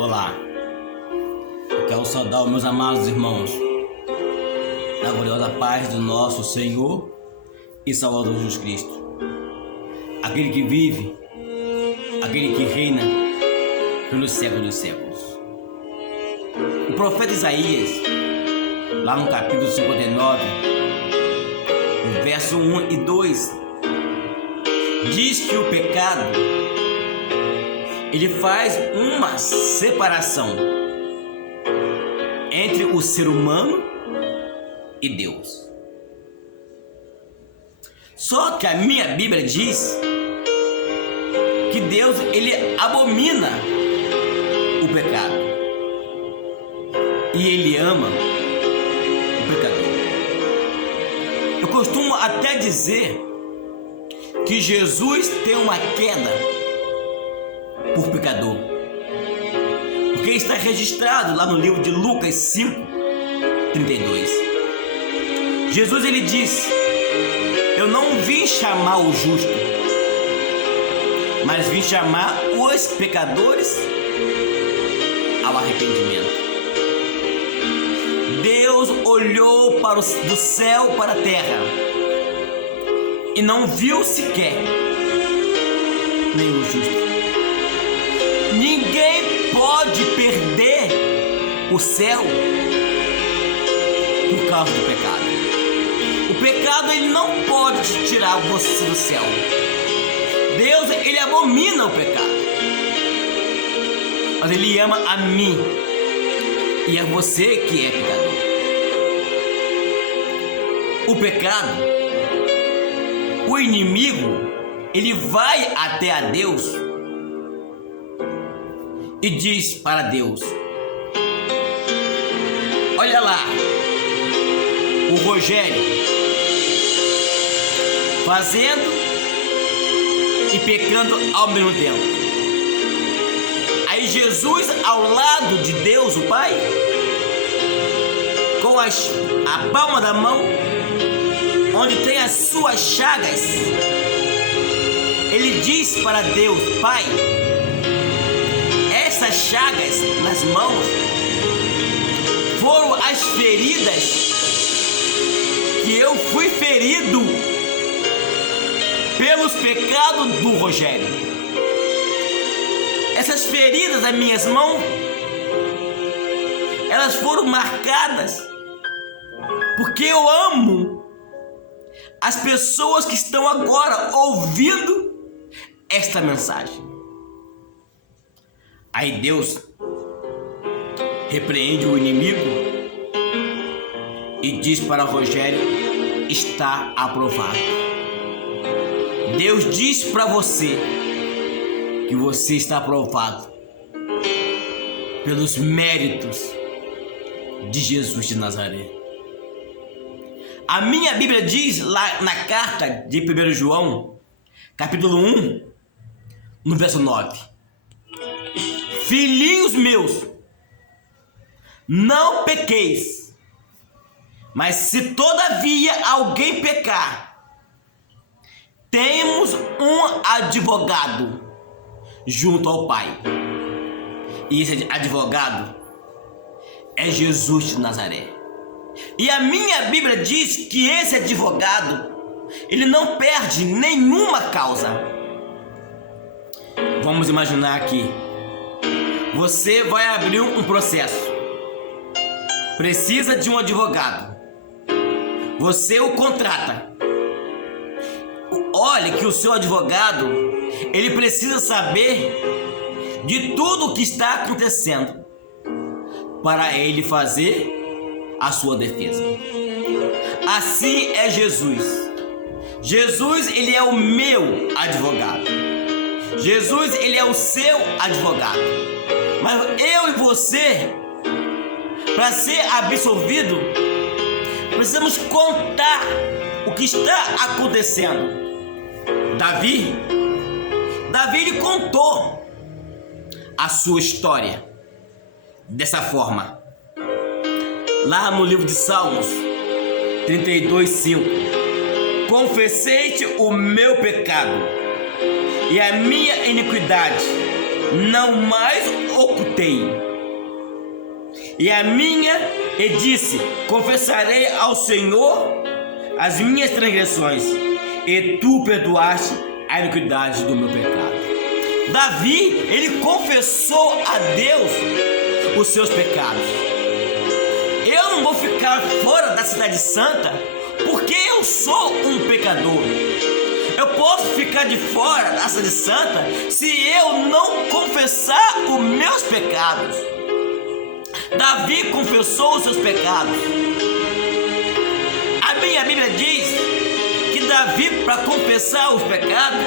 Olá, eu quero saudar os meus amados irmãos na gloriosa paz do nosso Senhor e Salvador Jesus Cristo, aquele que vive, aquele que reina pelos séculos dos séculos. O profeta Isaías, lá no capítulo 59, no verso 1 e 2, diz que o pecado ele faz uma separação entre o ser humano e Deus. Só que a minha Bíblia diz que Deus ele abomina o pecado e ele ama o pecador. Eu costumo até dizer que Jesus tem uma queda por pecador, porque está registrado lá no livro de Lucas 5:32. Jesus ele diz: eu não vim chamar o justo, mas vim chamar os pecadores ao arrependimento. Deus olhou do céu para a terra e não viu sequer nenhum justo. Ninguém pode perder o céu por causa do pecado. O pecado ele não pode tirar você do céu. Deus ele abomina o pecado, mas ele ama a mim e a você que é pecador. O pecado, o inimigo, ele vai até a Deus e diz para Deus: olha lá, o Rogério fazendo e pecando ao mesmo tempo. Aí Jesus, ao lado de Deus, o Pai, com a palma da mão, onde tem as suas chagas, ele diz para Deus: Pai, essas chagas nas mãos foram as feridas que eu fui ferido pelos pecados do Rogério. Essas feridas nas minhas mãos, elas foram marcadas porque eu amo as pessoas que estão agora ouvindo esta mensagem. Aí Deus repreende o inimigo e diz para Rogério: está aprovado. Deus diz para você que você está aprovado pelos méritos de Jesus de Nazaré. A minha Bíblia diz lá na carta de 1 João, capítulo 1, no verso 9: filhinhos meus, não pequeis, mas se todavia alguém pecar, temos um advogado junto ao Pai. E esse advogado é Jesus de Nazaré. E a minha Bíblia diz que esse advogado, ele não perde nenhuma causa. Vamos imaginar aqui, você vai abrir um processo, precisa de um advogado, você o contrata. Olhe que o seu advogado, ele precisa saber de tudo o que está acontecendo para ele fazer a sua defesa. Assim é Jesus. Jesus, ele é o meu advogado. Jesus, ele é o seu advogado. Mas eu e você, para ser absolvido, precisamos contar o que está acontecendo. Davi ele contou a sua história dessa forma. Lá no livro de Salmos 32:5: confessei-te o meu pecado e a minha iniquidade não mais ocultei. ocultei. E disse: confessarei ao Senhor as minhas transgressões, e tu perdoaste a iniquidade do meu pecado. Davi, ele confessou a Deus os seus pecados. Eu não vou ficar fora da cidade santa porque eu sou um pecador. Eu posso ficar de fora da cidade santa se eu não confessar os meus pecados. Davi confessou os seus pecados. A minha Bíblia diz que Davi, para confessar os pecados,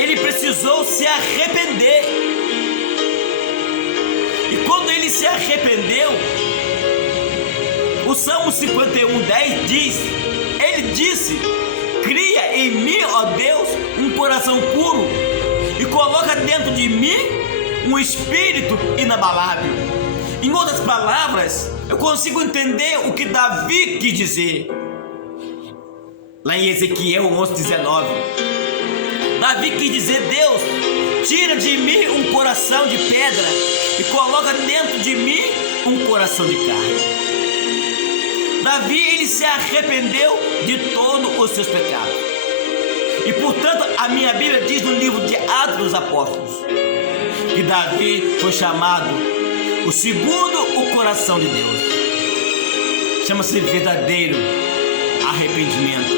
ele precisou se arrepender. E quando ele se arrependeu, o Salmo 51:10 diz, ele disse: cria em mim, ó Deus, um coração puro, e coloca dentro de mim um espírito inabalável. Em outras palavras, eu consigo entender o que Davi quis dizer. Lá em Ezequiel 11:19, Davi quis dizer: Deus, tira de mim um coração de pedra e coloca dentro de mim um coração de carne. Davi, ele se arrependeu de todos os seus pecados. E portanto, a minha Bíblia diz no livro de Atos dos Apóstolos que Davi foi chamado o segundo o coração de Deus. Chama-se verdadeiro arrependimento.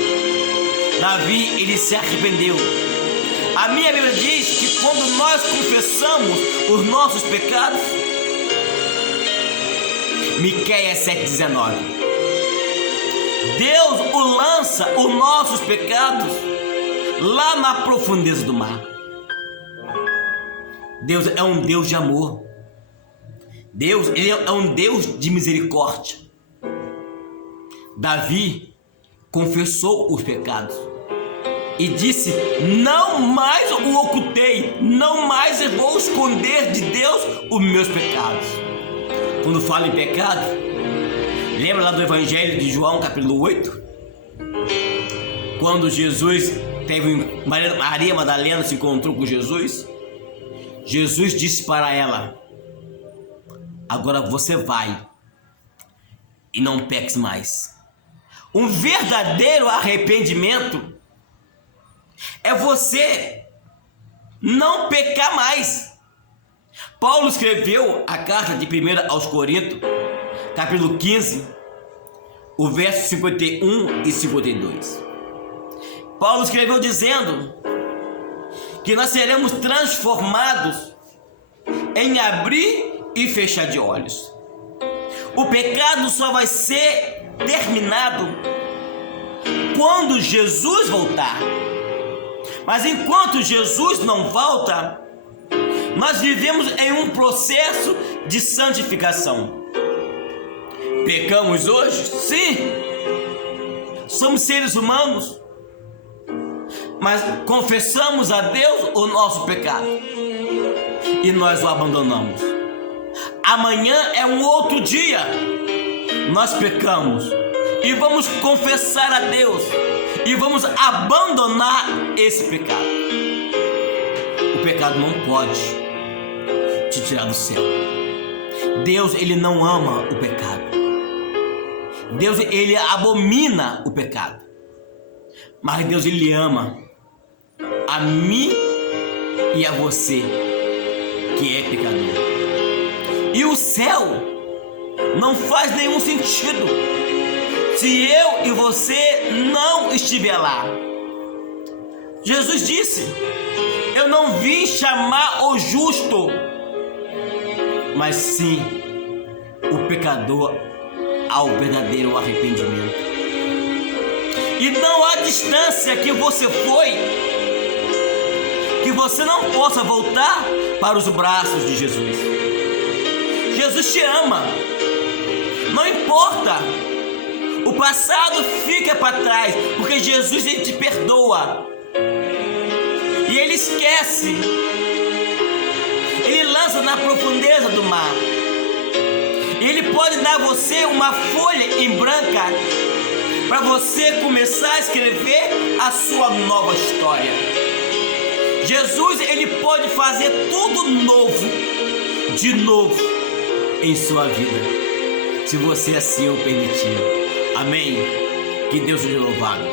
Davi, ele se arrependeu. A minha Bíblia diz que quando nós confessamos os nossos pecados, Miqueias 7:19, Deus o lança os nossos pecados lá na profundeza do mar. Deus é um Deus de amor. Deus, ele é um Deus de misericórdia. Davi confessou os pecados e disse: não mais o ocultei, não mais eu vou esconder de Deus os meus pecados. Quando fala em pecado, lembra lá do Evangelho de João, capítulo 8? Quando Jesus teve, Maria Madalena se encontrou com Jesus, Jesus disse para ela: agora você vai e não peques mais. Um verdadeiro arrependimento é você não pecar mais. Paulo escreveu a carta de 1 aos Coríntios, capítulo 15, o verso 51 e 52. Paulo escreveu dizendo que nós seremos transformados em abrir e fechar de olhos. O pecado só vai ser terminado quando Jesus voltar. Mas enquanto Jesus não volta, nós vivemos em um processo de santificação. Pecamos hoje? Sim. Somos seres humanos. Mas confessamos a Deus o nosso pecado e nós o abandonamos. Amanhã é um outro dia. Nós pecamos e vamos confessar a Deus e vamos abandonar esse pecado. O pecado não pode te tirar do céu. Deus, ele não ama o pecado. Deus, ele abomina o pecado. Mas Deus, ele ama a mim e a você que é pecador. E o céu não faz nenhum sentido se eu e você não estiver lá. Jesus disse: eu não vim chamar o justo, mas sim o pecador ao verdadeiro arrependimento. E não há distância que você foi que você não possa voltar para os braços de Jesus. Jesus te ama. Não importa. O passado fica para trás, porque Jesus, ele te perdoa. E ele esquece. Ele lança na profundeza do mar. E ele pode dar a você uma folha em branca para você começar a escrever a sua nova história. Jesus, ele pode fazer tudo novo. de novo em sua vida, se você assim o permitir. Amém? Que Deus seja louvado.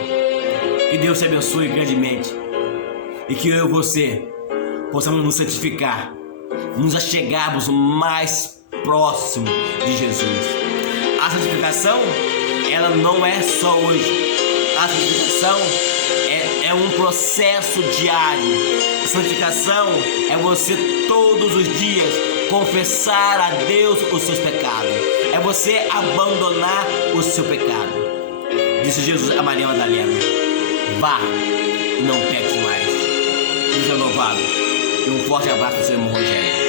Que Deus te abençoe grandemente. E que eu e você possamos nos santificar, nos achegarmos mais próximo de Jesus. A santificação, ela não é só hoje. A santificação é um processo diário. A santificação é você todos os dias confessar a Deus os seus pecados. É você abandonar o seu pecado. Disse Jesus a Maria Madalena: vá e não peque mais. Seja louvado. E um forte abraço do seu irmão Rogério.